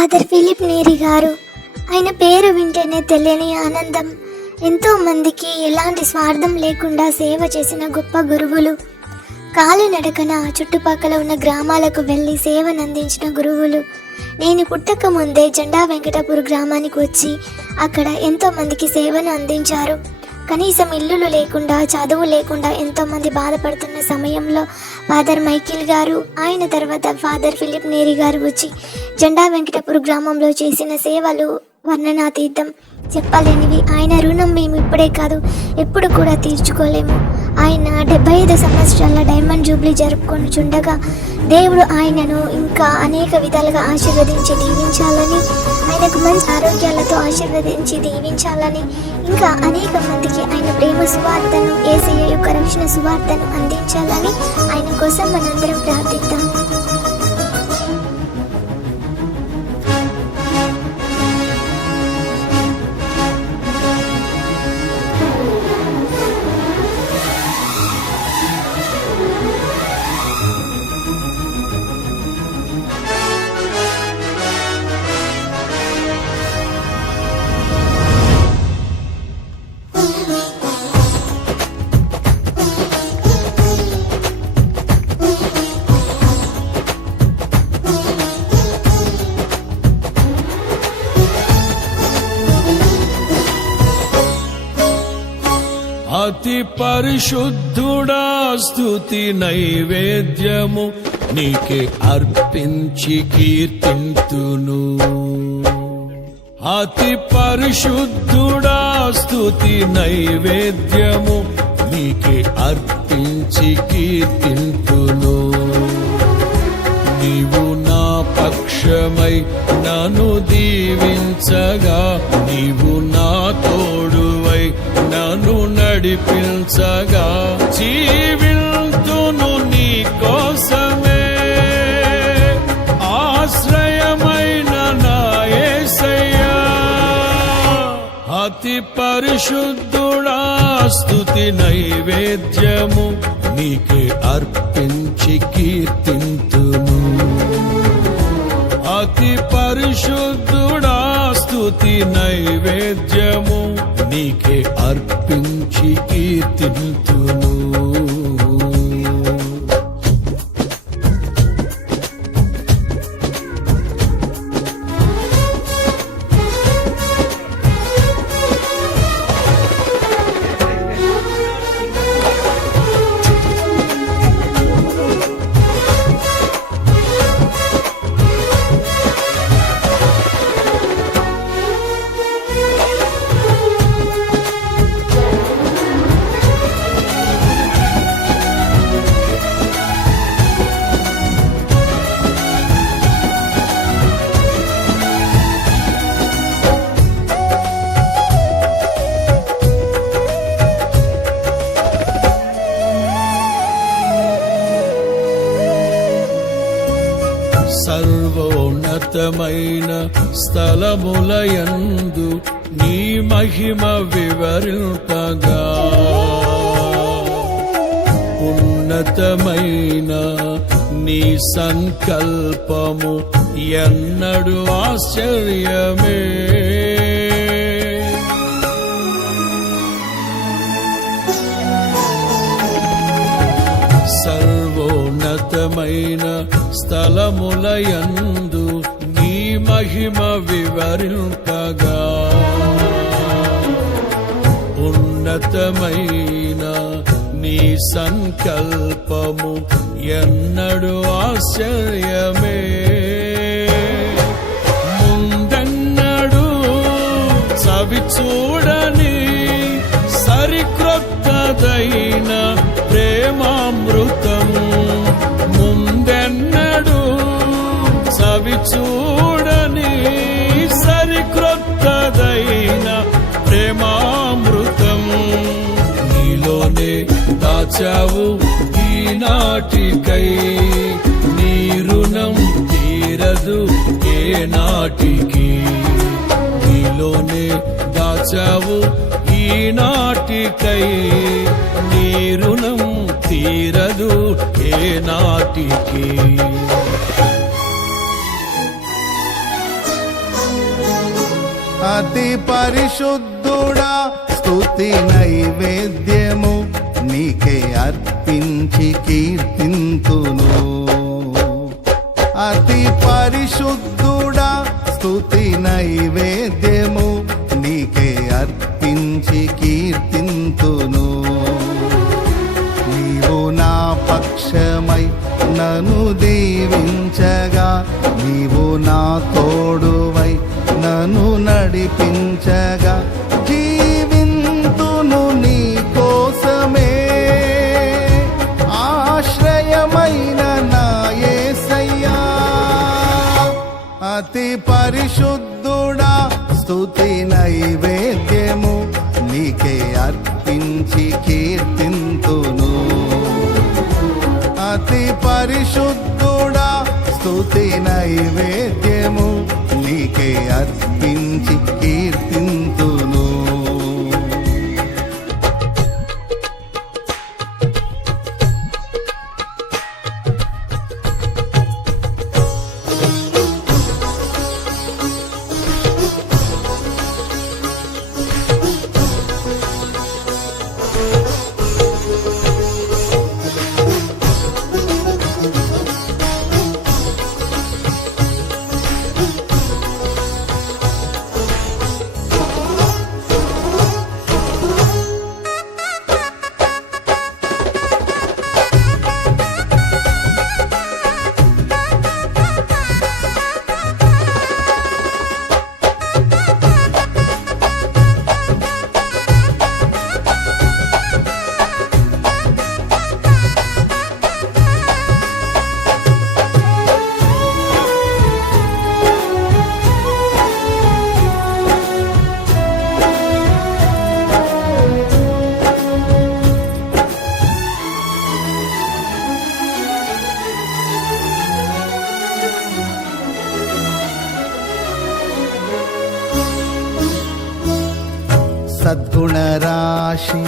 Father Philip నేరీ గారు. ఆయన పేరు వింటేనే తెలియని ఆనందం. ఎంతో మందికి ఎలాంటి స్వార్థం లేకుండా సేవ చేసిన గొప్ప గురువులు. కాలినడకన చుట్టుపక్కల ఉన్న గ్రామాలకు వెళ్ళి సేవనందించిన గురువులు. నేను పుట్టక ముందే జెండా వెంకటాపూర్ గ్రామానికి వచ్చి అక్కడ ఎంతో మందికి సేవను అందించారు. కనీసం ఇల్లులు లేకుండా, చదువు లేకుండా ఎంతోమంది బాధపడుతున్న సమయంలో ఫాదర్ మైకిల్ గారు, ఆయన తర్వాత ఫాదర్ ఫిలిప్ నేరీ గారు వచ్చి జెండా వెంకటాపూర్ గ్రామంలో చేసిన సేవలు వర్ణనాతీతం, చెప్పలేనివి. ఆయన రుణం మేము ఇప్పుడే కాదు ఎప్పుడు కూడా తీర్చుకోలేము. ఆయన 75 సంవత్సరాల డైమండ్ జూబ్లీ జరుపుకొనిచుండగా దేవుడు ఆయనను ఇంకా అనేక విధాలుగా ఆశీర్వదించి దీవించాలని, ఆయనకు మంచి ఆరోగ్యాలతో ఆశీర్వదించి దీవించాలని, ఇంకా అనేక మందికి ఆయన ప్రేమ సువార్తను, యేసయ్య యొక్క రక్షణ సువార్తను అందించాలని ఆయన కోసం మనందరం ప్రార్థిద్దాం. అతి పరిశుద్ధుడా, స్తుతి నైవేద్యము నీకే అర్పించి కీర్తింతును. అతి పరిశుద్ధుడా, స్తుతి నైవేద్యము నీకే అర్పించి కీర్తింతును. నీవు నా పక్షమై నన్ను దీవించగా, నీవు నా తోడువై నన్ను నడిపించగా, జీవింతును నీ కోసమే. ఆశ్రయమైన నా యేసయ్యా, అతి పరిశుద్ధుడా, స్తుతి నైవేద్యము నీకే అర్పించి కీర్తింతును. అతి పరిశుద్ధుడా, స్తుతి నైవేద్యము నీకే అర్పించి కీర్తింతును. సర్వోన్నతమైన స్థలములయందు నీ మహిమ వివరింపగా, ఉన్నతమైన నీ సంకల్పము ఎన్నడు ఆశ్చర్యమే. సర్వోన్నతమైన స్థలములయందు నీ మహిమ వివరింపగా, ఉన్నతమైన నీ సంకల్పము ఎన్నడు ఆశ్చర్యమే. ముందెన్నడు చవి చూడని సరిక్రొత్తదైన ప్రేమామృతం, ముందెన్నడు చవి చూడని సరిక్రొత్తదైన ప్రేమామృతం నీలోనే దాచావు ఈనాటికై. నీ రుణం తీరదు ఏ నాటికి. నీలోనే దాచావు ఈనాటికై, నీ రుణం తీరదు ఏ నాటికి. అతి పరిశుద్ధుడా స్తుతి నైవేద్యము నీకే అర్పించి కీర్తింతును. అతి పరిశుద్ధుడా స్తుతి నైవేద్యము నీకే అర్పించి కీర్తింతును. నీవు నా పక్షమై నన్ను దీవించగా, నీవు నా తోడువై నన్ను నడిపించగా, జీవింతును నీ కోసమే ఆశ్రయమైన నా యేసయ్యా. అతి పరిశుద్ధుడా స్తుతి నైవేద్యము నీకే అర్పించి కీర్తింతును. అతి పరిశుద్ధుడా స్తుతి నైవేద్యము నీకే అర్పించి కీర్తింతును. సద్గుణ రాశి